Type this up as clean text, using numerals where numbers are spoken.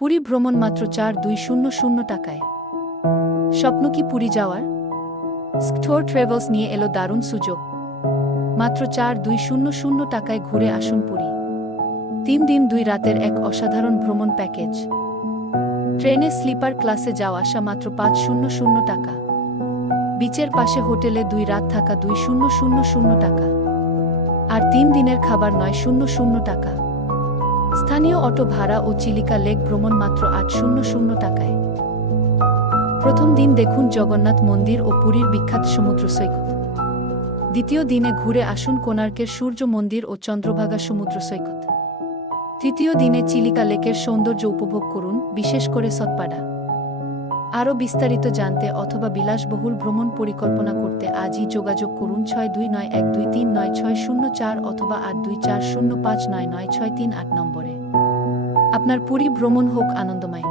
পুরী ভ্রমণ মাত্র 4200 টাকায়। স্বপ্ন কি পুরী যাওয়ার? স্কথোর ট্রাভেলস নিয়ে এলো দারুণ সুযোগ। মাত্র 4200 টাকায় ঘুরে আসুন পুরী। 3 দিন 2 রাতের এক অসাধারণ ভ্রমণ প্যাকেজ। ট্রেনে স্লিপার ক্লাসে যাওয়া আসা মাত্র 500 টাকা। বিচের পাশে হোটেলে 2 রাত থাকা 2000 টাকা। আর 3 দিনের খাবার 900 টাকা। স্থানীয় অটো ভাড়া ও চিলিকা লেক ভ্রমণ মাত্র 800 টাকায়। প্রথম দিন দেখুন জগন্নাথ মন্দির ও পুরীর বিখ্যাত সমুদ্র সৈকত। দ্বিতীয় দিনে ঘুরে আসুন কোণার্কের সূর্য মন্দির ও চন্দ্রভাগা সমুদ্র সৈকত। তৃতীয় দিনে চিলিকা লেকের সৌন্দর্য উপভোগ করুন, বিশেষ করে সতপাড়া। আরও বিস্তারিত জানতে অথবা বিলাসবহুল ভ্রমণ পরিকল্পনা করতে আজই যোগাযোগ করুন 6291239604 অথবা 8240599638 নম্বরে। আপনার পুরী ভ্রমণ হোক আনন্দময়।